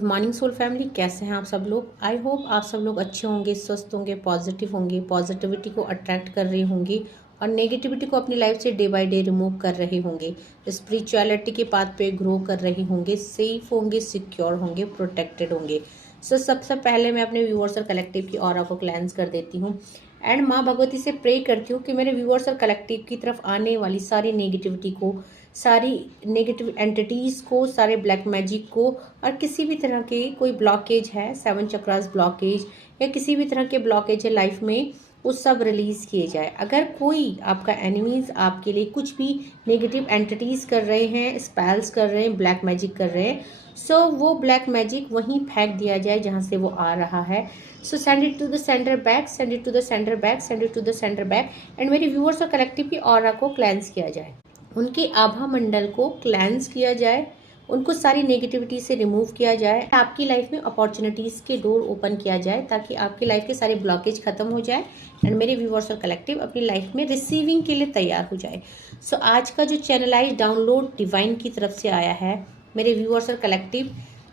Good morning soul family, कैसे हैं आप सब लोग। आई होप आप सब लोग अच्छे होंगे, स्वस्थ होंगे, पॉजिटिव होंगे, पॉजिटिविटी को अट्रैक्ट कर रहे होंगे और नेगेटिविटी को अपनी लाइफ से डे बाय डे रिमूव कर रहे होंगे, स्पिरिचुअलिटी के पाथ पे ग्रो कर रहे होंगे, सेफ होंगे, सिक्योर होंगे, प्रोटेक्टेड होंगे। सबसे पहले मैं अपने व्यूअर्स और कलेक्टिव की ऑरा को क्लेंस कर देती हूँ एंड माँ भगवती से प्रे करती हूँ कि मेरे व्यूअर्स और कलेक्टिव की तरफ आने वाली सारी नेगेटिविटी को, सारी नेगेटिव एंटिटीज़ को, सारे ब्लैक मैजिक को और किसी भी तरह के कोई ब्लॉकेज है, 7 चक्रास ब्लॉकेज या किसी भी तरह के ब्लॉकेज है लाइफ में, वो सब रिलीज़ किए जाए। अगर कोई आपका एनिमीज़ आपके लिए कुछ भी नेगेटिव एंटिटीज़ कर रहे हैं, स्पेल्स कर रहे हैं, ब्लैक मैजिक कर रहे हैं, सो वो ब्लैक मैजिक वहीं फेंक दिया जाए जहाँ से वो आ रहा है। So send it to the center back, send it to the center back, send it to the center back and मेरे व्यूअर्स और कलेक्टिव की ऑरा को क्लेंस किया जाए, उनके आभा मंडल को क्लेंस किया जाए, उनको सारी नेगेटिविटी से रिमूव किया जाए, आपकी लाइफ में अपॉर्चुनिटीज़ के डोर ओपन किया जाए ताकि आपकी लाइफ के सारे ब्लॉकेज खत्म हो जाए एंड मेरे व्यूअर्स और कलेक्टिव अपनी लाइफ में रिसीविंग के लिए तैयार हो जाए। सो आज का जो चैनलाइज डाउनलोड डिवाइन की तरफ से आया है मेरे व्यूअर्स और कलेक्टिव,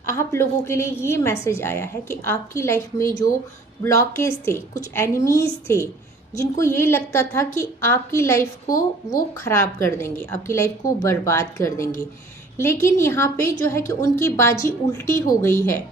आप लोगों के लिए ये मैसेज आया है कि आपकी लाइफ में जो ब्लॉकेज थे, कुछ एनिमीज़ थे जिनको ये लगता था कि आपकी लाइफ को वो ख़राब कर देंगे, आपकी लाइफ को बर्बाद कर देंगे, लेकिन यहाँ पे जो है कि उनकी बाजी उल्टी हो गई है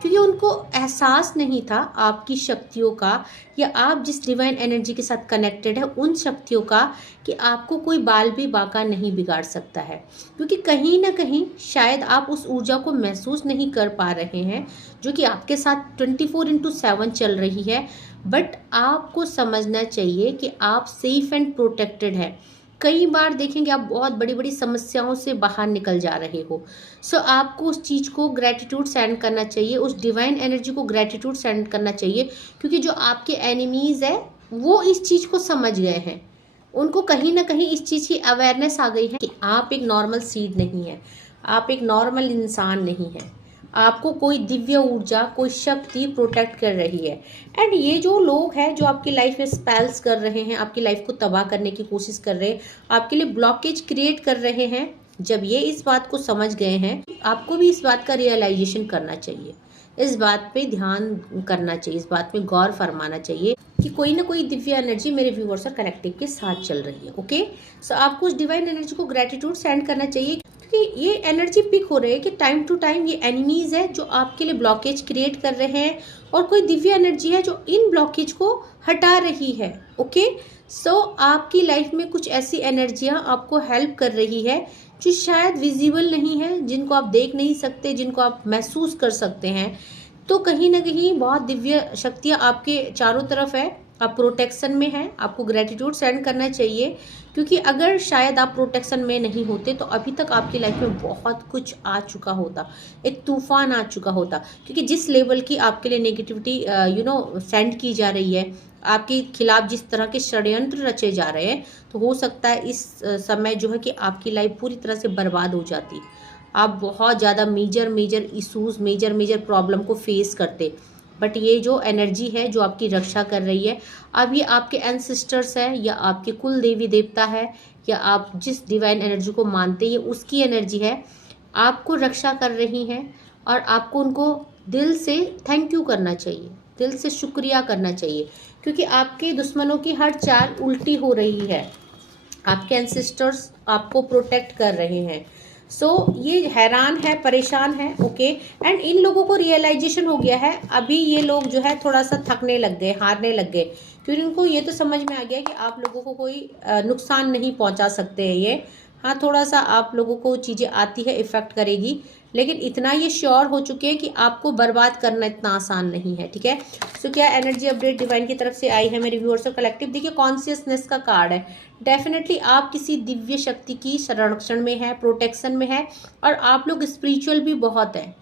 क्योंकि उनको एहसास नहीं था आपकी शक्तियों का या आप जिस डिवाइन एनर्जी के साथ कनेक्टेड है उन शक्तियों का कि आपको कोई बाल भी बाका नहीं बिगाड़ सकता है, क्योंकि कहीं ना कहीं शायद आप उस ऊर्जा को महसूस नहीं कर पा रहे हैं जो कि आपके साथ 24/7 चल रही है। बट आपको समझना चाहिए कि आप सेफ एंड प्रोटेक्टेड है। कई बार देखेंगे आप बहुत बड़ी बड़ी समस्याओं से बाहर निकल जा रहे हो, सो आपको उस चीज़ को ग्रेटिट्यूड सेंड करना चाहिए, उस डिवाइन एनर्जी को ग्रेटिट्यूड सेंड करना चाहिए, क्योंकि जो आपके एनिमीज़ है वो इस चीज़ को समझ गए हैं, उनको कहीं ना कहीं इस चीज़ की अवेयरनेस आ गई है कि आप एक नॉर्मल सीड नहीं है, आप एक नॉर्मल इंसान नहीं है, आपको कोई दिव्य ऊर्जा, कोई शक्ति प्रोटेक्ट कर रही है। एंड ये जो लोग हैं जो आपकी लाइफ में स्पेल्स कर रहे हैं, आपकी लाइफ को तबाह करने की कोशिश कर रहे हैं, आपके लिए ब्लॉकेज क्रिएट कर रहे हैं, जब ये इस बात को समझ गए हैं आपको भी इस बात का रियलाइजेशन करना चाहिए, इस बात पे ध्यान करना चाहिए, इस बात में गौर फरमाना चाहिए कि कोई ना कोई दिव्य एनर्जी मेरे व्यूअर्स और कलेक्टिव के साथ चल रही है। ओके, सो आपको उस डिवाइन एनर्जी को ग्रेटिट्यूड सेंड करना चाहिए क्योंकि ये एनर्जी पिक हो रही है कि टाइम टू टाइम ये एनिमीज है जो आपके लिए ब्लॉकेज क्रिएट कर रहे हैं और कोई दिव्य एनर्जी है जो इन ब्लॉकेज को हटा रही है। ओके, सो आपकी लाइफ में कुछ ऐसी एनर्जियां आपको हेल्प कर रही है जो शायद विजिबल नहीं है, जिनको आप देख नहीं सकते, जिनको आप महसूस कर सकते हैं। तो कहीं ना कहीं बहुत दिव्य शक्तियाँ आपके चारों तरफ है, आप प्रोटेक्शन में हैं, आपको ग्रेटिट्यूड सेंड करना चाहिए, क्योंकि अगर शायद आप प्रोटेक्शन में नहीं होते तो अभी तक आपकी लाइफ में बहुत कुछ आ चुका होता, एक तूफान आ चुका होता, क्योंकि जिस लेवल की आपके लिए नेगेटिविटी सेंड की जा रही है, आपके खिलाफ जिस तरह के षड्यंत्र रचे जा रहे हैं, तो हो सकता है इस समय जो है कि आपकी लाइफ पूरी तरह से बर्बाद हो जाती, आप बहुत ज़्यादा मेजर इशूज़, मेजर प्रॉब्लम को फेस करते। बट ये जो एनर्जी है जो आपकी रक्षा कर रही है, अब ये आपके एंसेस्टर्स है या आपके कुल देवी देवता है या आप जिस डिवाइन एनर्जी को मानते हैं उसकी एनर्जी है, आपको रक्षा कर रही हैं और आपको उनको दिल से थैंक यू करना चाहिए, दिल से शुक्रिया करना चाहिए, क्योंकि आपके दुश्मनों की हर चाल उल्टी हो रही है, आपके एंसेस्टर्स आपको प्रोटेक्ट कर रहे हैं। सो ये हैरान है, परेशान है। ओके, एंड इन लोगों को रियलाइजेशन हो गया है, अभी ये लोग जो है थोड़ा सा थकने लग गए, हारने लग गए, क्योंकि उनको ये तो समझ में आ गया कि आप लोगों को कोई नुकसान नहीं पहुंचा सकते हैं ये। हाँ, थोड़ा सा आप लोगों को चीज़ें आती है, इफेक्ट करेगी, लेकिन इतना ये श्योर हो चुके हैं कि आपको बर्बाद करना इतना आसान नहीं है। ठीक है, सो क्या एनर्जी अपडेट डिवाइन की तरफ से आई है मेरे व्यूअर्स और कलेक्टिव। देखिए, कॉन्शियसनेस का कार्ड है, डेफिनेटली आप किसी दिव्य शक्ति की संरक्षण में है, प्रोटेक्शन में है, और आप लोग स्पिरिचुअल भी बहुत है।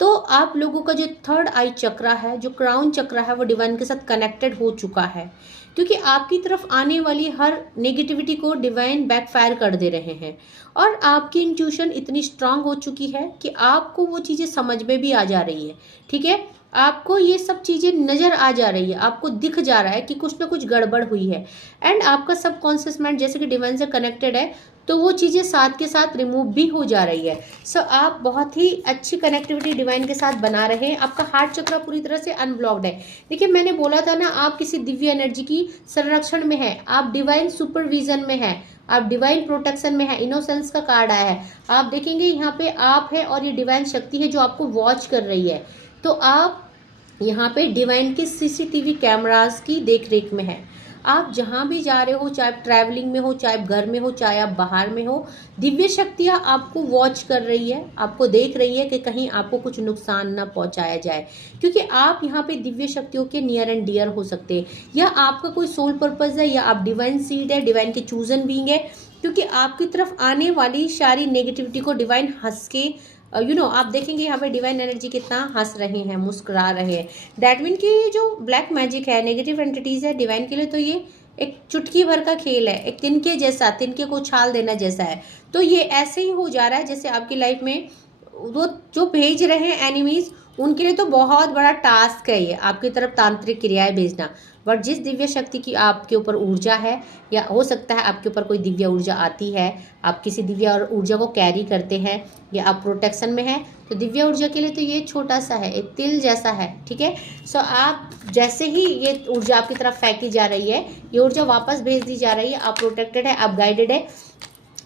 तो आप लोगों का जो थर्ड आई चक्रा है, जो क्राउन चक्रा है, वो डिवाइन के साथ कनेक्टेड हो चुका है, क्योंकि आपकी तरफ आने वाली हर नेगेटिविटी को डिवाइन बैकफायर कर दे रहे हैं और आपकी इंट्यूशन इतनी स्ट्रांग हो चुकी है कि आपको वो चीज़ें समझ में भी आ जा रही है। ठीक है, आपको ये सब चीज़ें नज़र आ जा रही है, आपको दिख जा रहा है कि कुछ ना कुछ गड़बड़ हुई है। एंड आपका सबकॉन्शियस माइंड जैसे कि डिवाइन से कनेक्टेड है, तो वो चीज़ें साथ के साथ रिमूव भी हो जा रही है। सो आप बहुत ही अच्छी कनेक्टिविटी डिवाइन के साथ बना रहे हैं। आपका हार्ट चक्र पूरी तरह से अनब्लॉक्ड है। देखिए, मैंने बोला था ना, आप किसी दिव्य एनर्जी की संरक्षण में है, आप डिवाइन सुपरविजन में है, आप डिवाइन प्रोटेक्शन में है। इनोसेंस का कार्ड आया है, आप देखेंगे यहाँ पे आप है और ये डिवाइन शक्ति है जो आपको वॉच कर रही है। तो आप यहाँ पे डिवाइन के सीसीटीवी कैमरास की देखरेख में है। आप जहाँ भी जा रहे हो, चाहे आप ट्रैवलिंग में हो, चाहे आप घर में हो, चाहे आप बाहर में हो, दिव्य शक्तियाँ आपको वॉच कर रही है, आपको देख रही है कि कहीं आपको कुछ नुकसान ना पहुँचाया जाए। क्योंकि आप यहाँ पे दिव्य शक्तियों के नियर एंड डियर हो सकते हैं, या आपका कोई सोल पर्पज है, या आप डिवाइन सीड है, डिवाइन के चूजन बीइंग है। क्योंकि आपकी तरफ आने वाली सारी नेगेटिविटी को डिवाइन हंस के आप देखेंगे यहाँ पे डिवाइन एनर्जी कितना हंस रहे हैं, मुस्कुरा रहे हैं। दैट मीन कि ये जो ब्लैक मैजिक है, नेगेटिव एंटिटीज है, डिवाइन के लिए तो ये एक चुटकी भर का खेल है, एक तिनके जैसा, तिनके को उछाल देना जैसा है। तो ये ऐसे ही हो जा रहा है जैसे आपकी लाइफ में वो जो भेज रहे हैं एनिमीज, उनके लिए तो बहुत बड़ा टास्क है ये आपकी तरफ तांत्रिक क्रियाएं भेजना। बट जिस दिव्य शक्ति की आपके ऊपर ऊर्जा है, या हो सकता है आपके ऊपर कोई दिव्य ऊर्जा आती है, आप किसी दिव्य ऊर्जा को कैरी करते हैं, या आप प्रोटेक्शन में हैं, तो दिव्य ऊर्जा के लिए तो ये छोटा सा है, एक तिल जैसा है। ठीक है, सो आप जैसे ही ये ऊर्जा आपकी तरफ फेंकी जा रही है, ये ऊर्जा वापस भेज दी जा रही है। आप प्रोटेक्टेड है, आप गाइडेड है,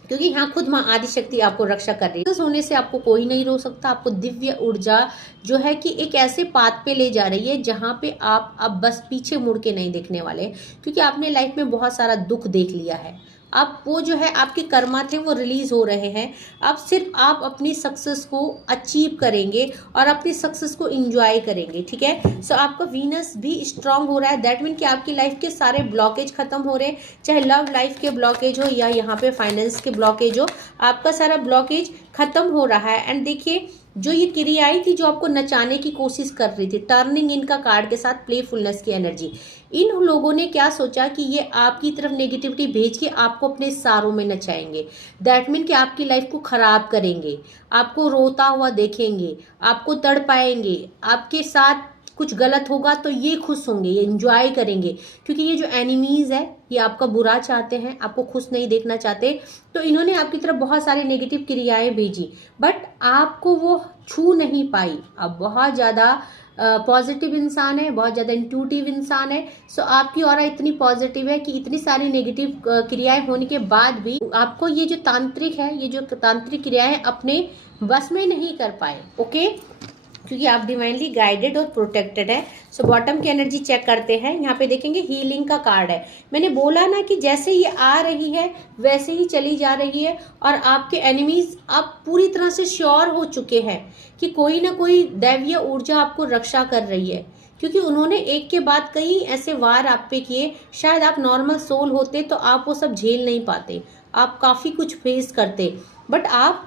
क्योंकि यहाँ खुद माँ आदि शक्ति आपको रक्षा कर रही है। सोने से आपको कोई नहीं रोक सकता। आपको दिव्य ऊर्जा जो है कि एक ऐसे पाथ पे ले जा रही है जहाँ पे आप अब बस पीछे मुड़ के नहीं देखने वाले, क्योंकि आपने लाइफ में बहुत सारा दुख देख लिया है। अब वो जो है आपके कर्मा थे वो रिलीज हो रहे हैं। अब सिर्फ आप अपनी सक्सेस को अचीव करेंगे और अपनी सक्सेस को इंजॉय करेंगे। ठीक है, सो आपका वीनस भी स्ट्रांग हो रहा है। दैट मीन कि आपकी लाइफ के सारे ब्लॉकेज खत्म हो रहे हैं, चाहे लव लाइफ के ब्लॉकेज हो या यहाँ पे फाइनेंस के ब्लॉकेज हो, आपका सारा ब्लॉकेज खत्म हो रहा है। एंड देखिए, जो ये क्रियाएं थी जो आपको नचाने की कोशिश कर रही थी, टर्निंग इनका कार्ड के साथ प्लेफुलनेस की एनर्जी, इन लोगों ने क्या सोचा कि ये आपकी तरफ नेगेटिविटी भेज के आपको अपने सारों में नचाएंगे। दैट मीन कि आपकी लाइफ को खराब करेंगे, आपको रोता हुआ देखेंगे, आपको तड़पाएंगे, आपके साथ कुछ गलत होगा तो ये खुश होंगे, ये एंजॉय करेंगे। क्योंकि ये जो एनिमीज है ये आपका बुरा चाहते हैं, आपको खुश नहीं देखना चाहते। तो इन्होंने आपकी तरफ बहुत सारी नेगेटिव क्रियाएं भेजी, बट आपको वो छू नहीं पाई। अब बहुत ज़्यादा पॉजिटिव इंसान है, बहुत ज़्यादा इंट्यूटिव इंसान है। सो आपकी ऑरा इतनी पॉजिटिव है कि इतनी सारी नेगेटिव क्रियाएं होने के बाद भी आपको ये जो तांत्रिक है, ये जो तांत्रिक क्रियाएं अपने बस में नहीं कर पाए। ओके, क्योंकि आप डिवाइनली गाइडेड और प्रोटेक्टेड है। सो बॉटम की एनर्जी चेक करते हैं। यहाँ पे देखेंगे हीलिंग का कार्ड है। मैंने बोला ना कि जैसे ये आ रही है वैसे ही चली जा रही है, और आपके एनिमीज अब पूरी तरह से श्योर हो चुके हैं कि कोई ना कोई दैवीय ऊर्जा आपको रक्षा कर रही है। क्योंकि उन्होंने एक के बाद कई ऐसे वार आप पे किए। शायद आप नॉर्मल सोल होते तो आप वो सब झेल नहीं पाते, आप काफ़ी कुछ फेस करते, बट आप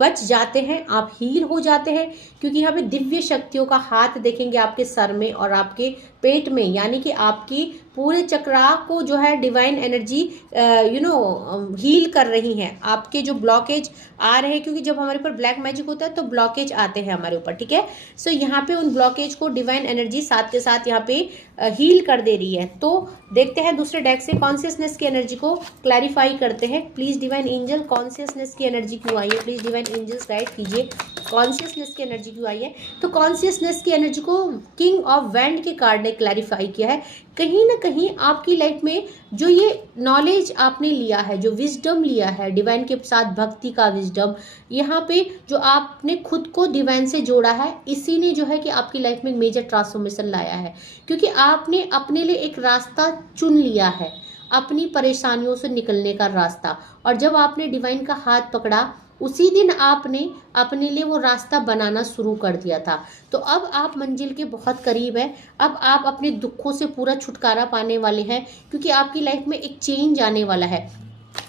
बच जाते हैं, आप हील हो जाते हैं। क्योंकि यहाँ पे दिव्य शक्तियों का हाथ देखेंगे आपके सर में और आपके पेट में, यानी कि आपकी पूरे चक्रा को जो है डिवाइन एनर्जी हील कर रही हैं। आपके जो ब्लॉकेज आ रहे हैं, क्योंकि जब हमारे ऊपर ब्लैक मैजिक होता है तो ब्लॉकेज आते हैं हमारे ऊपर। ठीक है, सो यहाँ पे उन ब्लॉकेज को डिवाइन एनर्जी साथ के साथ यहाँ पे हील कर दे रही है। तो देखते हैं दूसरे डेक से कॉन्शियसनेस की एनर्जी को क्लैरिफाई करते हैं। प्लीज डिवाइन एंजल, कॉन्शियसनेस की एनर्जी क्यों आई है? प्लीज डिवाइन एंजल्स गाइड कीजिए, कॉन्शियसनेस की एनर्जी क्यों आई है? तो कॉन्शियसनेस की एनर्जी को किंग ऑफ वैंड के कार्ड ने क्लैरिफाई किया है। कहीं ना कहीं आपकी लाइफ में जो ये नॉलेज आपने लिया है, जो विजडम लिया है, डिवाइन के साथ भक्ति का विजडम, यहाँ पे जो आपने खुद को डिवाइन से जोड़ा है, इसी ने जो है कि आपकी लाइफ में मेजर ट्रांसफॉर्मेशन लाया है। क्योंकि आपने अपने लिए एक रास्ता चुन लिया है, अपनी परेशानियों से निकलने का रास्ता। और जब आपने डिवाइन का हाथ पकड़ा, उसी दिन आपने अपने लिए वो रास्ता बनाना शुरू कर दिया था। तो अब आप मंजिल के बहुत करीब है। अब आप अपने दुखों से पूरा छुटकारा पाने वाले हैं, क्योंकि आपकी लाइफ में एक चेंज आने वाला है।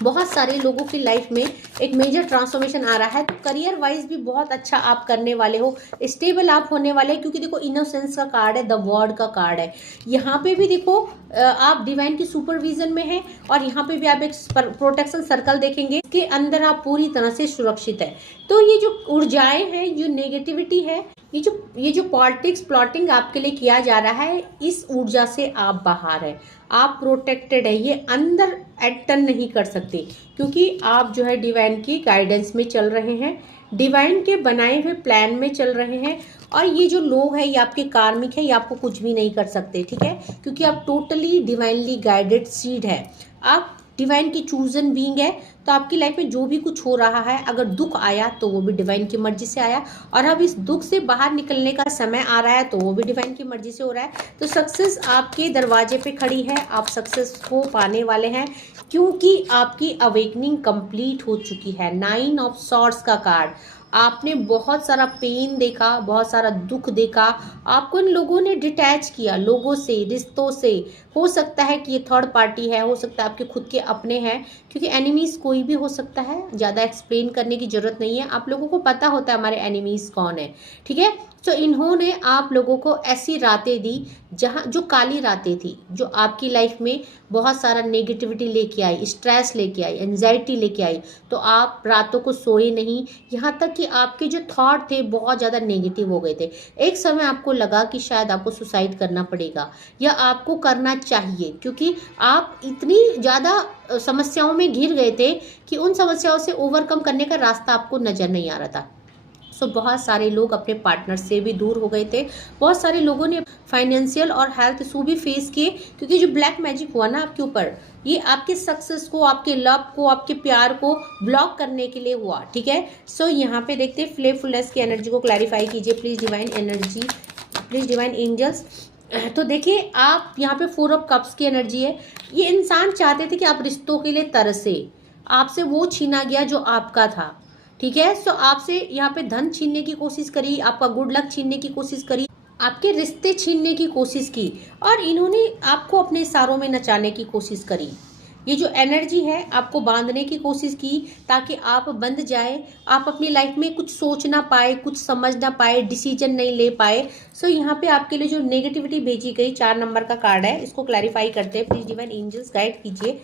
बहुत सारे लोगों की लाइफ में एक मेजर ट्रांसफॉर्मेशन आ रहा है। तो करियर वाइज भी बहुत अच्छा आप करने वाले हो, स्टेबल आप होने वाले हैं। क्योंकि देखो, इनोसेंस का कार्ड है, द वर्ड का कार्ड है। यहाँ पे भी देखो आप डिवाइन की सुपरविजन में हैं, और यहाँ पे भी आप एक प्रोटेक्शन सर्कल देखेंगे, इसके अंदर आप पूरी तरह से सुरक्षित है। तो ये जो ऊर्जाएं हैं, जो नेगेटिविटी है, ये जो पॉलिटिक्स प्लॉटिंग आपके लिए किया जा रहा है, इस ऊर्जा से आप बाहर है, आप प्रोटेक्टेड है, ये अंदर एंटर नहीं कर सकते, क्योंकि आप जो है डिवाइन की गाइडेंस में चल रहे हैं, डिवाइन के बनाए हुए प्लान में चल रहे हैं। और ये जो लोग हैं ये आपके कार्मिक है, ये आपको कुछ भी नहीं कर सकते, ठीक है, क्योंकि आप टोटली डिवाइनली गाइडेड सीड है, आप डिवाइन की चूजन बीइंग है। तो आपकी लाइफ में जो भी कुछ हो रहा है, अगर दुख आया तो वो भी डिवाइन की मर्जी से आया, और अब इस दुख से बाहर निकलने का समय आ रहा है तो वो भी डिवाइन की मर्जी से हो रहा है। तो सक्सेस आपके दरवाजे पे खड़ी है, आप सक्सेस को पाने वाले हैं, क्योंकि आपकी अवेकनिंग कंप्लीट हो चुकी है। 9 ऑफ सॉर्ड्स का कार्ड, आपने बहुत सारा पेन देखा, बहुत सारा दुख देखा, आपको इन लोगों ने डिटैच किया, लोगों से, रिश्तों से। हो सकता है कि ये थर्ड पार्टी है, हो सकता है आपके खुद के अपने हैं, क्योंकि एनिमीज कोई भी हो सकता है, ज़्यादा एक्सप्लेन करने की जरूरत नहीं है, आप लोगों को पता होता है हमारे एनिमीज कौन है, ठीक है। तो इन्होंने आप लोगों को ऐसी रातें दी जहाँ, जो काली रातें थी, जो आपकी लाइफ में बहुत सारा नेगेटिविटी लेके आई, स्ट्रेस लेके आई, एंजाइटी लेके आई। तो आप रातों को सोए नहीं, यहाँ तक कि आपके जो थॉट थे बहुत ज़्यादा नेगेटिव हो गए थे। एक समय आपको लगा कि शायद आपको सुसाइड करना पड़ेगा, या आपको करना चाहिए, क्योंकि आप इतनी ज़्यादा समस्याओं में घिर गए थे कि उन समस्याओं से ओवरकम करने का रास्ता आपको नज़र नहीं आ रहा था। बहुत सारे लोग अपने पार्टनर से भी दूर हो गए थे, बहुत सारे लोगों ने फाइनेंशियल और हेल्थ इशू भी फेस किए, क्योंकि जो ब्लैक मैजिक हुआ ना आपके ऊपर, ये आपके सक्सेस को, आपके लव को, आपके प्यार को ब्लॉक करने के लिए हुआ, ठीक है। सो यहाँ पे देखते हैं प्लेफुलनेस की एनर्जी को क्लैरिफाई कीजिए please divine energy, please divine angels. तो देखिए आप यहाँ पे 4 ऑफ कप्स की एनर्जी है, ये इंसान चाहते थे कि आप रिश्तों के लिए तरसे, आपसे वो छीना गया जो आपका था, ठीक है। सो आपसे यहाँ पे धन छीनने की कोशिश करी, आपका गुड लक छीनने की कोशिश करी, आपके रिश्ते छीनने की कोशिश की, और इन्होंने आपको अपने इशारों में नचाने की कोशिश करी। ये जो एनर्जी है आपको बांधने की कोशिश की, ताकि आप बंध जाए, आप अपनी लाइफ में कुछ सोच ना पाए, कुछ समझ ना पाए, डिसीजन नहीं ले पाए। सो यहाँ पे आपके लिए जो नेगेटिविटी भेजी गई, 4 नंबर का कार्ड है, इसको क्लैरिफाई करते हैं। प्लीज डिवाइन एंजल्स गाइड कीजिए,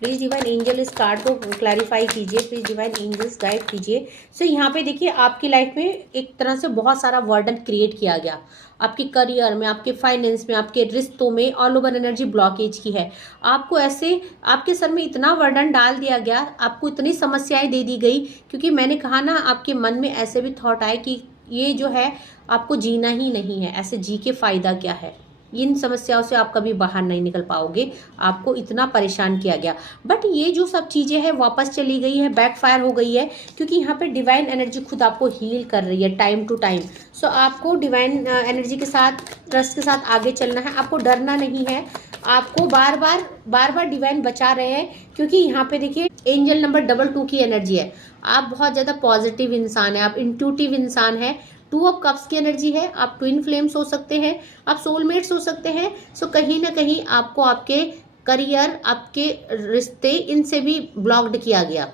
प्लीज डिवाइन एंजल इस कार्ड को क्लैरिफाई कीजिए, प्लीज डिवाइन एंजल्स गाइड कीजिए। सो यहाँ पे देखिए आपकी लाइफ में एक तरह से बहुत सारा वर्डन क्रिएट किया गया, आपके करियर में, आपके फाइनेंस में, आपके रिश्तों में, ऑल ओवर एनर्जी ब्लॉकेज की है। आपको ऐसे आपके सर में इतना वर्डन डाल दिया गया, आपको इतनी समस्याएं दे दी गई, क्योंकि मैंने कहा ना आपके मन में ऐसे भी थॉट आए कि ये जो है आपको जीना ही नहीं है, ऐसे जी के फायदा क्या है, इन समस्याओं से आप कभी बाहर नहीं निकल पाओगे, आपको इतना परेशान किया गया। बट ये जो सब चीज़ें हैं वापस चली गई है, बैकफायर हो गई है, क्योंकि यहाँ पे डिवाइन एनर्जी खुद आपको हील कर रही है टाइम टू टाइम। सो आपको डिवाइन एनर्जी के साथ, ट्रस्ट के साथ आगे चलना है, आपको डरना नहीं है, आपको बार बार डिवाइन बचा रहे हैं, क्योंकि यहाँ पे देखिए एंजल नंबर 22 की एनर्जी है। आप बहुत ज़्यादा पॉजिटिव इंसान है, आप इंट्यूटिव इंसान है। 2 ऑफ कप्स की एनर्जी है, आप ट्विन फ्लेम्स हो सकते हैं, आप सोलमेट्स हो सकते हैं। सो कहीं ना कहीं आपको आपके करियर, आपके रिश्ते, इनसे भी ब्लॉक्ड किया गया,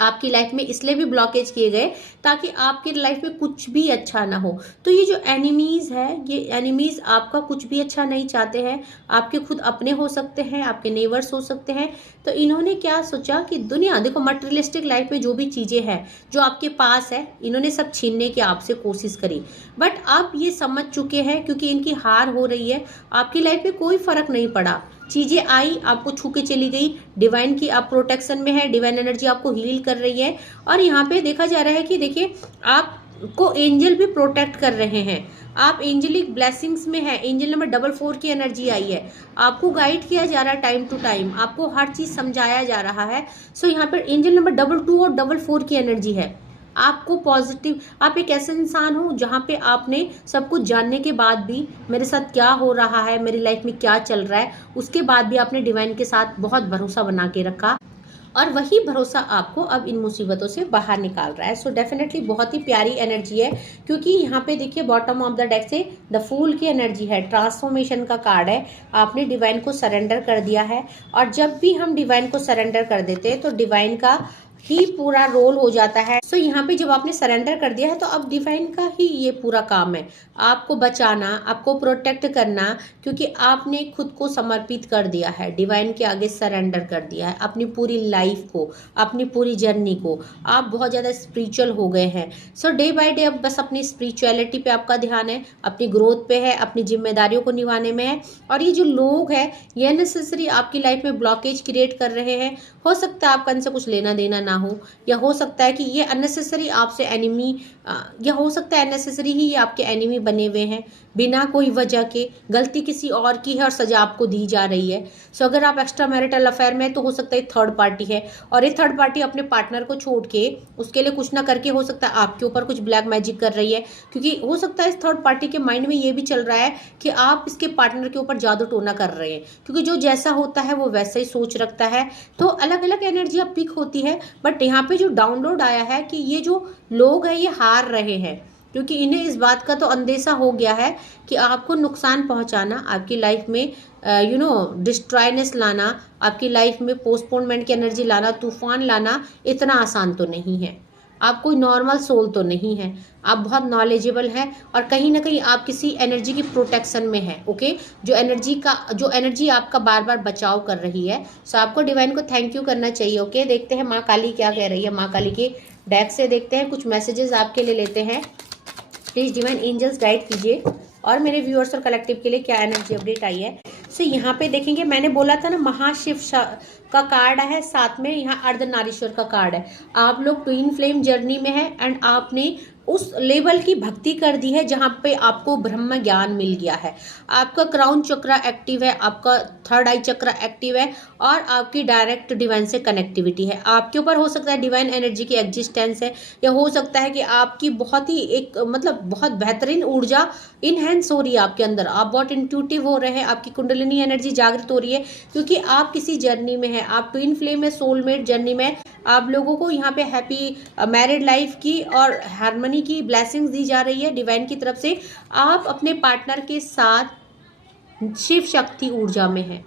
आपकी लाइफ में इसलिए भी ब्लॉकेज किए गए ताकि आपकी लाइफ में कुछ भी अच्छा ना हो। तो ये जो एनिमीज है, ये एनिमीज आपका कुछ भी अच्छा नहीं चाहते हैं, आपके खुद अपने हो सकते हैं, आपके नेबर्स हो सकते हैं। तो इन्होंने क्या सोचा कि दुनिया, देखो मटेरियलिस्टिक लाइफ में जो भी चीज़ें हैं जो आपके पास है, इन्होंने सब छीनने की आपसे कोशिश करी, बट आप ये समझ चुके हैं, क्योंकि इनकी हार हो रही है, आपकी लाइफ में कोई फर्क नहीं पड़ा, चीज़ें आई आपको छू के चली गई। डिवाइन की आप प्रोटेक्शन में है, डिवाइन एनर्जी आपको हील कर रही है, और यहाँ पे देखा जा रहा है कि देखिए आपको एंजल भी प्रोटेक्ट कर रहे हैं, आप एंजलिक ब्लेसिंग्स में है। एंजल नंबर 44 की एनर्जी आई है, आपको गाइड किया जा रहा है टाइम टू टाइम, आपको हर चीज़ समझाया जा रहा है। सो यहाँ पर एंजल नंबर 22 और 44 की एनर्जी है, आपको पॉजिटिव, आप एक ऐसे इंसान हो जहाँ पे आपने सब कुछ जानने के बाद भी, मेरे साथ क्या हो रहा है, मेरी लाइफ में क्या चल रहा है, उसके बाद भी आपने डिवाइन के साथ बहुत भरोसा बना के रखा, और वही भरोसा आपको अब इन मुसीबतों से बाहर निकाल रहा है। सो डेफिनेटली बहुत ही प्यारी एनर्जी है, क्योंकि यहाँ पे देखिए बॉटम ऑफ द डेक से द फूल की एनर्जी है, ट्रांसफॉर्मेशन का कार्ड है, आपने डिवाइन को सरेंडर कर दिया है। और जब भी हम डिवाइन को सरेंडर कर देते हैं तो डिवाइन का ही पूरा रोल हो जाता है। सो यहाँ पे जब आपने सरेंडर कर दिया है तो अब डिवाइन का ही ये पूरा काम है, आपको बचाना, आपको प्रोटेक्ट करना, क्योंकि आपने खुद को समर्पित कर दिया है, डिवाइन के आगे सरेंडर कर दिया है अपनी पूरी लाइफ को, अपनी पूरी जर्नी को। आप बहुत ज़्यादा स्पिरिचुअल हो गए हैं। सो डे बाय डे अब बस अपनी स्पिरिचुअलिटी पे आपका ध्यान है, अपनी ग्रोथ पे है, अपनी जिम्मेदारियों को निभाने में है। और ये जो लोग हैं ये नेसेसरी आपकी लाइफ में ब्लॉकेज क्रिएट कर रहे हैं। हो सकता है आपका इनसे कुछ लेना देना ना हो, या हो सकता है कि ये अननेसेसरी आपसे एनिमी, या हो सकता है अननेसेसरी ही ये आपके एनिमी बने हुए हैं, बिना कोई वजह के। गलती किसी और की है और सजा आपको दी जा रही है। सो अगर आप एक्स्ट्रा मैरिटल अफेयर में, तो हो सकता है थर्ड पार्टी है, और ये थर्ड पार्टी अपने पार्टनर को छोड़ के उसके लिए कुछ ना करके हो सकता है आपके ऊपर कुछ ब्लैक मैजिक कर रही है। क्योंकि हो सकता है इस थर्ड पार्टी के माइंड में ये भी चल रहा है कि आप इसके पार्टनर के ऊपर जादू टोना कर रहे हैं, क्योंकि जो जैसा होता है वो वैसा ही सोच रखता है। तो अलग अलग एनर्जियाँ पिक होती है। बट यहाँ पे जो डाउनलोड आया है कि ये जो लोग हैं ये हार रहे हैं, क्योंकि इन्हें इस बात का तो अंदेशा हो गया है कि आपको नुकसान पहुंचाना, आपकी लाइफ में डिस्ट्रॉयनेस लाना, आपकी लाइफ में पोस्टपोनमेंट की एनर्जी लाना, तूफान लाना इतना आसान तो नहीं है। आप कोई नॉर्मल सोल तो नहीं है, आप बहुत नॉलेजेबल हैं, और कहीं ना कहीं आप किसी एनर्जी की प्रोटेक्शन में है। ओके, जो एनर्जी आपका बार बार बचाव कर रही है। सो आपको डिवाइन को थैंक यू करना चाहिए। ओके, देखते हैं माँ काली क्या कह रही है। माँ काली के डेक से देखते हैं, कुछ मैसेजेस आपके लिए लेते हैं। प्लीज डिवाइन एंजल्स गाइड कीजिए, और मेरे व्यूअर्स और कलेक्टिव के लिए क्या एनर्जी अपडेट आई है। सो यहाँ पे देखेंगे, मैंने बोला था ना महाशिव का कार्ड है, साथ में यहाँ अर्धनारीश्वर का कार्ड है। आप लोग ट्विन फ्लेम जर्नी में है, एंड आपने उस लेवल की भक्ति कर दी है जहाँ पे आपको ब्रह्म ज्ञान मिल गया है। आपका क्राउन चक्र एक्टिव है, आपका थर्ड आई चक्र एक्टिव है, और आपकी डायरेक्ट डिवाइन से कनेक्टिविटी है। आपके ऊपर हो सकता है डिवाइन एनर्जी की एग्जिस्टेंस है, या हो सकता है कि आपकी बहुत ही एक मतलब बहुत बेहतरीन ऊर्जा इनहेंस हो रही है आपके अंदर। आप बहुत इंट्यूटिव हो रहे हैं, आपकी कुंडलिनी एनर्जी जागृत हो रही है, क्योंकि आप किसी जर्नी में है, आप ट्विन फ्लेम में, सोलमेट जर्नी में। आप लोगों को यहाँ पे हैप्पी मैरिड लाइफ की और हार्मनी की ब्लेसिंग्स दी जा रही है डिवाइन की तरफ से। आप अपने पार्टनर के साथ शिव शक्ति ऊर्जा में हैं,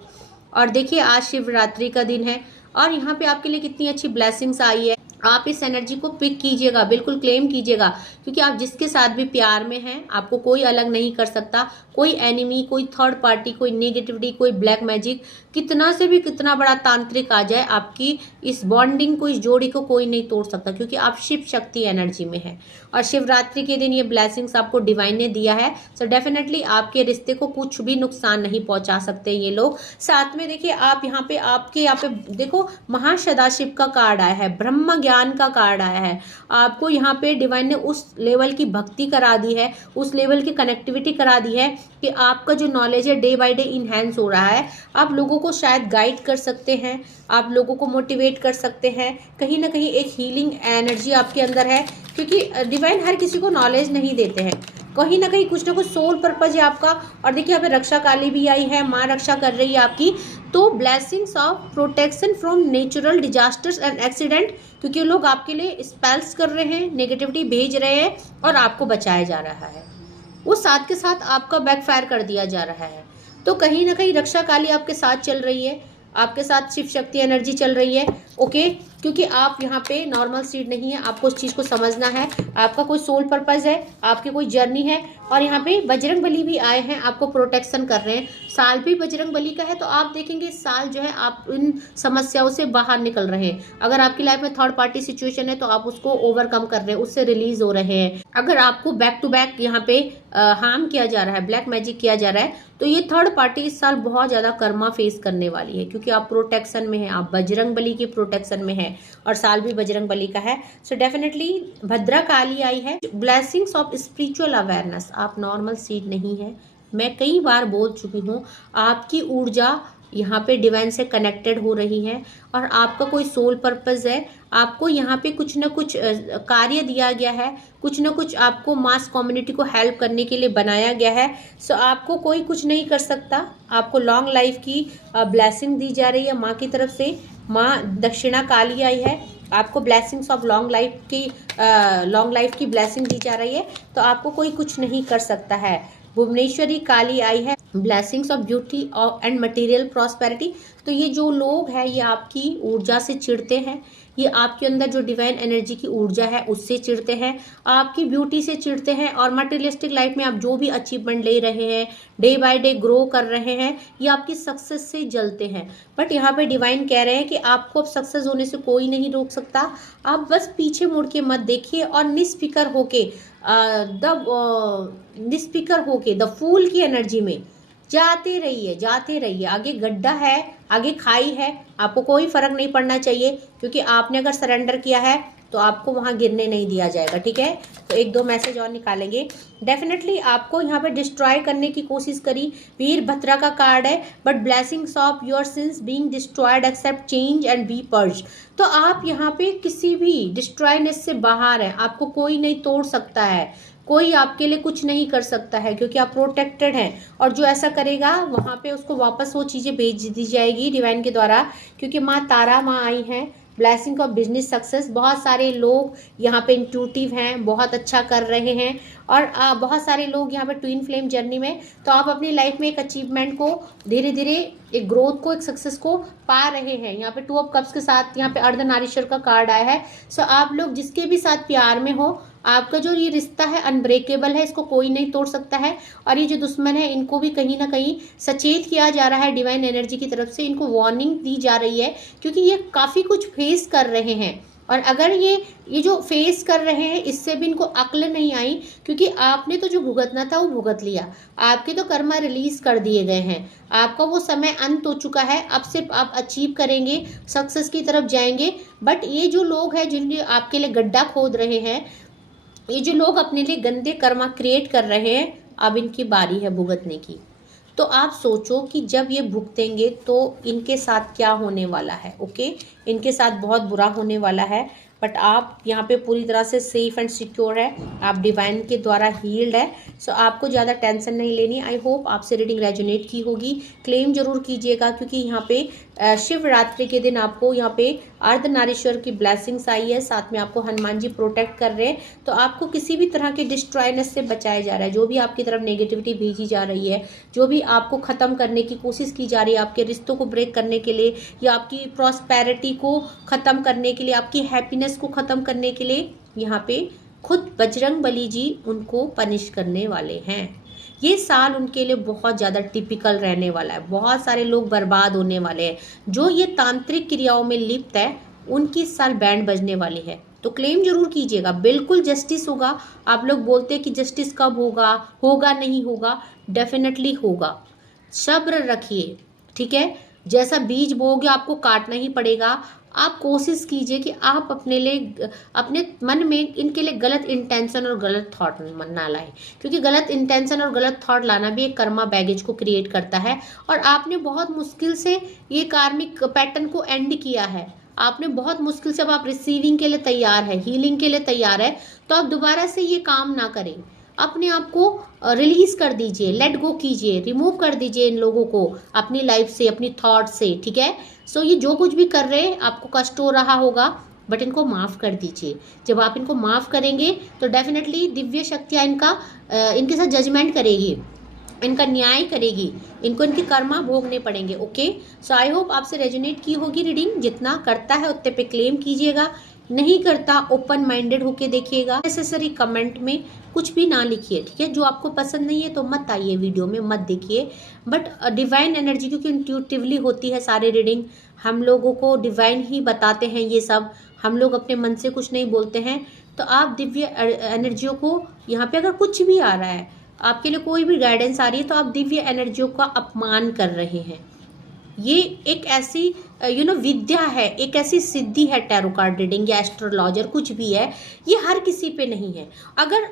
और देखिए आज शिवरात्रि का दिन है, और यहाँ पे आपके लिए कितनी अच्छी ब्लेसिंग्स आई है। आप इस एनर्जी को पिक कीजिएगा, बिल्कुल क्लेम कीजिएगा, क्योंकि आप जिसके साथ भी प्यार में हैं आपको कोई अलग नहीं कर सकता। कोई एनिमी, कोई थर्ड पार्टी, कोई नेगेटिविटी, कोई ब्लैक मैजिक, कितना से भी कितना बड़ा तांत्रिक आ जाए, आपकी इस बॉन्डिंग को, इस जोड़ी को कोई नहीं तोड़ सकता, क्योंकि आप शिव शक्ति एनर्जी में हैं। और शिवरात्रि के दिन ये ब्लेसिंग्स आपको डिवाइन ने दिया है। सो डेफिनेटली आपके रिश्ते को कुछ भी नुकसान नहीं पहुंचा सकते ये लोग। साथ में देखिए आप यहाँ पे, आपके यहाँ पे देखो महासदाशिव का कार्ड आया है, ब्रह्म ज्ञान का कार्ड आया है। आपको यहाँ पे डिवाइन ने उस लेवल की भक्ति करा दी है, उस लेवल की कनेक्टिविटी करा दी है कि आपका जो नॉलेज है डे बाय डे इनहेंस हो रहा है। आप लोगों को शायद गाइड कर सकते हैं, आप लोगों को मोटिवेट कर सकते हैं। कहीं ना कहीं एक हीलिंग एनर्जी आपके अंदर है, क्योंकि डिवाइन हर किसी को नॉलेज नहीं देते हैं, कहीं ना कहीं कुछ ना कुछ सोल पर्पज है आपका। और देखिए यहाँ पे रक्षा काली भी आई है, माँ रक्षा कर रही है आपकी। तो blessings of protection from natural disasters and accident, क्योंकि लोग आपके लिए स्पेल्स कर रहे हैं, नेगेटिविटी भेज रहे हैं, और आपको बचाया जा रहा है। वो साथ के साथ आपका बैकफायर कर दिया जा रहा है। तो कहीं ना कहीं रक्षा काली आपके साथ चल रही है, आपके साथ शिव शक्ति एनर्जी चल रही है। ओके, क्योंकि आप यहाँ पे नॉर्मल सीड नहीं है, आपको उस चीज़ को समझना है। आपका कोई सोल पर्पस है, आपकी कोई जर्नी है, और यहाँ पे बजरंग बली भी आए हैं, आपको प्रोटेक्शन कर रहे हैं। साल भी बजरंग बली का है, तो आप देखेंगे इस साल जो है आप इन समस्याओं से बाहर निकल रहे हैं। अगर आपकी लाइफ में थर्ड पार्टी सिचुएशन है तो आप उसको ओवरकम कर रहे हैं, उससे रिलीज हो रहे हैं। अगर आपको बैक टू बैक यहाँ पे हार्म किया जा रहा है, ब्लैक मैजिक किया जा रहा है, तो ये थर्ड पार्टी इस साल बहुत ज्यादा कर्मा फेस करने वाली है, क्योंकि आप प्रोटेक्शन में है, आप बजरंग बली की प्रोटेक्शन में है, और साल भी बजरंग बली का है। सो डेफिनेटली भद्रा काली आई है, ब्लेसिंग्स ऑफ स्पिरिचुअल अवेयरनेस। आप नॉर्मल सीड नहीं है, मैं कई बार बोल चुकी हूँ। आपकी ऊर्जा यहाँ पे डिवाइन से कनेक्टेड हो रही है, और आपका कोई सोल पर्पस है। आपको यहाँ पे कुछ ना कुछ कार्य दिया गया है, कुछ ना कुछ आपको मास कम्युनिटी को हेल्प करने के लिए बनाया गया है। सो आपको कोई कुछ नहीं कर सकता। आपको लॉन्ग लाइफ की ब्लेसिंग दी जा रही है माँ की तरफ से। माँ दक्षिणा काली आई है, आपको ब्लेसिंग्स ऑफ लॉन्ग लाइफ की ब्लेसिंग दी जा रही है। तो आपको कोई कुछ नहीं कर सकता है। भुवनेश्वरी काली आई है, blessings of beauty and material prosperity. तो ये जो लोग हैं ये आपकी ऊर्जा से चिढ़ते हैं, ये आपके अंदर जो डिवाइन एनर्जी की ऊर्जा है उससे चिढ़ते हैं, आपकी ब्यूटी से चिढ़ते हैं, और मटेरियलिस्टिक लाइफ में आप जो भी अचीवमेंट ले रहे हैं, डे बाय डे ग्रो कर रहे हैं, ये आपकी सक्सेस से जलते हैं। बट यहाँ पे डिवाइन कह रहे हैं कि आपको अब सक्सेस होने से कोई नहीं रोक सकता। आप बस पीछे मुड़ के मत देखिए और निस्फिकर होके द फूल की एनर्जी में जाते रहिए, जाते रहिए। आगे गड्ढा है, आगे खाई है, आपको कोई फर्क नहीं पड़ना चाहिए, क्योंकि आपने अगर सरेंडर किया है तो आपको वहां गिरने नहीं दिया जाएगा। ठीक है, तो एक दो मैसेज और निकालेंगे। डेफिनेटली आपको यहाँ पे डिस्ट्रॉय करने की कोशिश करी, वीरभद्रा का कार्ड है, but blessings of your sins being destroyed accept change and be purge. तो आप यहाँ पे किसी भी डिस्ट्रॉयनेस से बाहर हैं, आपको कोई नहीं तोड़ सकता है, कोई आपके लिए कुछ नहीं कर सकता है, क्योंकि आप प्रोटेक्टेड हैं। और जो ऐसा करेगा वहाँ पे उसको वापस वो चीज़ें भेज दी जाएगी डिवाइन के द्वारा, क्योंकि माँ तारा माँ आई हैं। ब्लेसिंग ऑफ बिजनेस सक्सेस, बहुत सारे लोग यहाँ पे इंट्यूटिव हैं, बहुत अच्छा कर रहे हैं, और बहुत सारे लोग यहाँ पे ट्विन फ्लेम जर्नी में। तो आप अपनी लाइफ में एक अचीवमेंट को धीरे धीरे, एक ग्रोथ को, एक सक्सेस को पा रहे हैं। यहाँ पे 2 ऑफ कप्स के साथ यहाँ पे अर्धनारीश्वर का कार्ड आया है। सो आप लोग जिसके भी साथ प्यार में हो, आपका जो ये रिश्ता है अनब्रेकेबल है, इसको कोई नहीं तोड़ सकता है। और ये जो दुश्मन है इनको भी कहीं ना कहीं सचेत किया जा रहा है डिवाइन एनर्जी की तरफ से, इनको वार्निंग दी जा रही है, क्योंकि ये काफ़ी कुछ फेस कर रहे हैं। और अगर ये जो फेस कर रहे हैं इससे भी इनको अक्ल नहीं आई, क्योंकि आपने तो जो भुगतना था वो भुगत लिया, आपके तो कर्मा रिलीज कर दिए गए हैं, आपका वो समय अंत हो चुका है। अब सिर्फ आप अचीव करेंगे, सक्सेस की तरफ जाएंगे। बट ये जो लोग हैं जिनके आपके लिए गड्ढा खोद रहे हैं, ये जो लोग अपने लिए गंदे कर्मा क्रिएट कर रहे हैं, अब इनकी बारी है भुगतने की। तो आप सोचो कि जब ये भुगतेंगे तो इनके साथ क्या होने वाला है। ओके, इनके साथ बहुत बुरा होने वाला है। बट आप यहाँ पे पूरी तरह से सेफ एंड सिक्योर है, आप डिवाइन के द्वारा हील्ड है। सो आपको ज़्यादा टेंशन नहीं लेनी। आई होप आपसे रीडिंग रेजोनेट की होगी। क्लेम जरूर कीजिएगा, क्योंकि यहाँ पे शिवरात्रि के दिन आपको यहाँ पे अर्धनारीश्वर की ब्लेसिंग्स आई है, साथ में आपको हनुमान जी प्रोटेक्ट कर रहे हैं। तो आपको किसी भी तरह के डिस्ट्रॉयनेस से बचाया जा रहा है। जो भी आपकी तरफ नेगेटिविटी भेजी जा रही है, जो भी आपको ख़त्म करने की कोशिश की जा रही है, आपके रिश्तों को ब्रेक करने के लिए, या आपकी प्रॉस्पेरिटी को ख़त्म करने के लिए, आपकी हैप्पीनेस को ख़त्म करने के लिए, यहाँ पे खुद बजरंग बली जी उनको पनिश करने वाले हैं। ये साल उनके लिए बहुत ज़्यादा टिपिकल रहने वाला है। बहुत सारे लोग बर्बाद होने वाले हैं। जो ये तांत्रिक क्रियाओं में लिप्त है उनकी इस साल बैंड बजने वाली है। तो क्लेम जरूर कीजिएगा, बिल्कुल जस्टिस होगा। आप लोग बोलते हैं कि जस्टिस कब होगा, होगा नहीं होगा, डेफिनेटली होगा। सब्र रखिए, ठीक है। जैसा बीज बोओगे आपको काटना ही पड़ेगा। आप कोशिश कीजिए कि आप अपने लिए, अपने मन में इनके लिए गलत इंटेंशन और गलत थॉट ना लाएं, क्योंकि गलत इंटेंशन और गलत थॉट लाना भी एक कर्मा बैगेज को क्रिएट करता है। और आपने बहुत मुश्किल से ये कार्मिक पैटर्न को एंड किया है, आपने बहुत मुश्किल से, अब आप रिसीविंग के लिए तैयार है, हीलिंग के लिए तैयार है। तो आप दोबारा से ये काम ना करें, अपने आप को रिलीज कर दीजिए, लेट गो कीजिए, रिमूव कर दीजिए इन लोगों को अपनी लाइफ से, अपनी थॉट से, ठीक है। सो ये जो कुछ भी कर रहे हैं आपको कष्ट हो रहा होगा, बट इनको माफ़ कर दीजिए। जब आप इनको माफ़ करेंगे तो डेफिनेटली दिव्य शक्तियाँ इनके साथ जजमेंट करेगी, इनका न्याय करेगी, इनको इनके कर्मा भोगने पड़ेंगे। ओके, सो आई होप आपसे रेजोनेट की होगी रीडिंग। जितना करता है उतने पे क्लेम कीजिएगा, नहीं करता ओपन माइंडेड होके देखिएगा। नेसेसरी कमेंट में कुछ भी ना लिखिए, ठीक है। जो आपको पसंद नहीं है तो मत आइए, वीडियो में मत देखिए। बट डिवाइन एनर्जी क्योंकि इंट्यूटिवली होती है सारी रीडिंग, हम लोगों को डिवाइन ही बताते हैं ये सब, हम लोग अपने मन से कुछ नहीं बोलते हैं। तो आप दिव्य एनर्जियों को, यहाँ पे अगर कुछ भी आ रहा है, आपके लिए कोई भी गाइडेंस आ रही है, तो आप दिव्य एनर्जियों का अपमान कर रहे हैं। ये एक ऐसी विद्या है, एक ऐसी सिद्धि है, टैरो कार्ड रीडिंग या एस्ट्रोलॉजर कुछ भी है, ये हर किसी पे नहीं है। अगर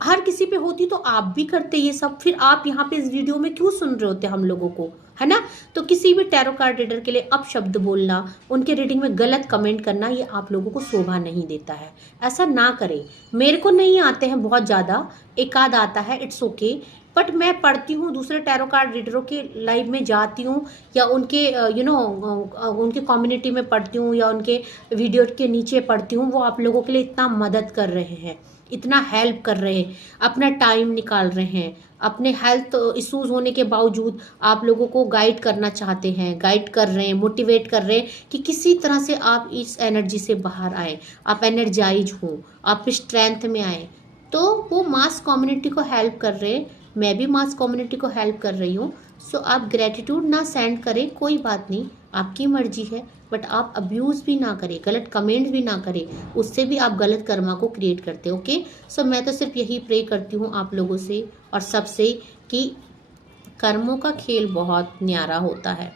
हर किसी पे होती तो आप भी करते ये सब, फिर आप यहाँ पे इस वीडियो में क्यों सुन रहे होते हम लोगों को, है ना। तो किसी भी टैरो कार्ड रीडर के लिए अपशब्द बोलना, उनके रीडिंग में गलत कमेंट करना, ये आप लोगों को शोभा नहीं देता है। ऐसा ना करें। मेरे को नहीं आते हैं बहुत ज़्यादा, एक आध आता है, इट्स ओके। बट मैं पढ़ती हूँ, दूसरे टैरो कार्ड रीडरों के लाइव में जाती हूँ, या उनके उनके कम्युनिटी में पढ़ती हूँ, या उनके वीडियो के नीचे पढ़ती हूँ, वो आप लोगों के लिए इतना मदद कर रहे हैं। इतना हेल्प कर रहे हैं, अपना टाइम निकाल रहे हैं, अपने हेल्थ इश्यूज होने के बावजूद आप लोगों को गाइड करना चाहते हैं, गाइड कर रहे हैं, मोटिवेट कर रहे हैं कि किसी तरह से आप इस एनर्जी से बाहर आए, आप एनर्जाइज हो, आप स्ट्रेंथ में आए। तो वो मास कम्युनिटी को हेल्प कर रहे हैं, मैं भी मास कम्युनिटी को हेल्प कर रही हूँ। सो आप ग्रेटिट्यूड ना सेंड करें, कोई बात नहीं, आपकी मर्जी है, बट आप अब्यूज़ भी ना करें, गलत कमेंट भी ना करें, उससे भी आप गलत कर्मा को क्रिएट करते हो। ओके, सो मैं तो सिर्फ यही प्रे करती हूँ आप लोगों से और सबसे कि कर्मों का खेल बहुत न्यारा होता है,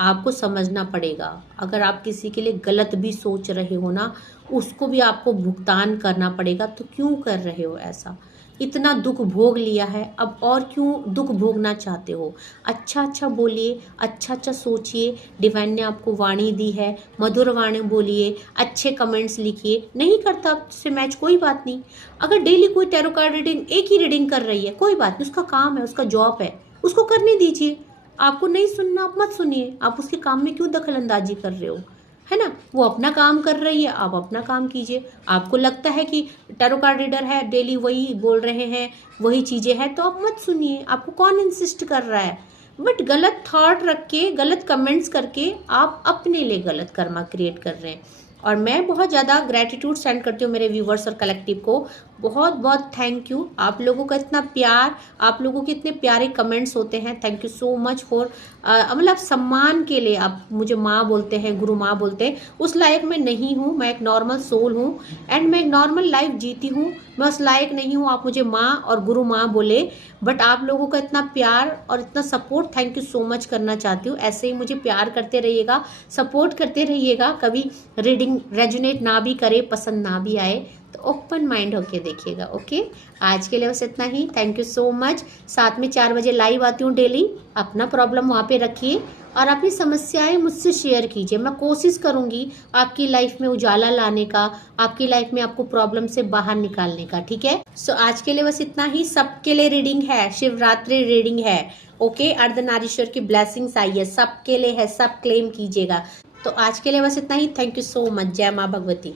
आपको समझना पड़ेगा। अगर आप किसी के लिए गलत भी सोच रहे हो ना, उसको भी आपको भुगतान करना पड़ेगा। तो क्यों कर रहे हो ऐसा? इतना दुख भोग लिया है, अब और क्यों दुख भोगना चाहते हो? अच्छा अच्छा बोलिए, अच्छा अच्छा सोचिए, डिवाइन ने आपको वाणी दी है, मधुर वाणी बोलिए, अच्छे कमेंट्स लिखिए। नहीं करता आपसे मैच, कोई बात नहीं। अगर डेली कोई टैरो कार्ड रीडिंग एक ही रीडिंग कर रही है, कोई बात नहीं, उसका काम है, उसका जॉब है, उसको करने दीजिए। आपको नहीं सुनना, आप मत सुनिए, आप उसके काम में क्यों दखल अंदाजी कर रहे हो, है ना? वो अपना काम कर रही है, आप अपना काम कीजिए। आपको लगता है कि टैरो कार्ड रीडर है, डेली वही बोल रहे हैं, वही चीज़ें हैं, तो आप मत सुनिए, आपको कौन इंसिस्ट कर रहा है। बट गलत थॉट रख के, गलत कमेंट्स करके आप अपने लिए गलत कर्मा क्रिएट कर रहे हैं। और मैं बहुत ज़्यादा ग्रैटिट्यूड सेंड करती हूँ मेरे व्यूवर्स और कलेक्टिव को, बहुत बहुत थैंक यू। आप लोगों का इतना प्यार, आप लोगों के इतने प्यारे कमेंट्स होते हैं, thank you so much for, मतलब सम्मान के लिए आप मुझे माँ बोलते हैं, गुरु माँ बोलते हैं, उस लायक मैं नहीं हूँ। मैं एक नॉर्मल सोल हूँ एंड मैं एक नॉर्मल लाइफ जीती हूँ, मैं उस लायक नहीं हूँ आप मुझे माँ और गुरु माँ बोले। बट आप लोगों का इतना प्यार और इतना support, thank you so much करना चाहती हूँ। ऐसे ही मुझे प्यार करते रहिएगा, सपोर्ट करते रहिएगा। कभी रीडिंग रेजोनेट ना भी करे, पसंद ना भी आए, तो ओपन माइंड होके देखिएगा। ओके, आज के लिए बस इतना ही, थैंक यू सो मच। साथ में 4 बजे लाइव आती हूँ डेली। अपना प्रॉब्लम वहाँ पे रखिए और अपनी समस्याएं मुझसे शेयर कीजिए। मैं कोशिश करूँगी आपकी लाइफ में उजाला लाने का, आपकी लाइफ में आपको प्रॉब्लम से बाहर निकालने का, ठीक है? सो आज के लिए बस इतना ही। सबके लिए रीडिंग है, शिवरात्रि रीडिंग है। ओके, अर्धनारीश्वर की ब्लेसिंग्स आई है, सबके लिए है, सब क्लेम कीजिएगा। तो आज के लिए बस इतना ही, थैंक यू सो मच। जय माँ भगवती।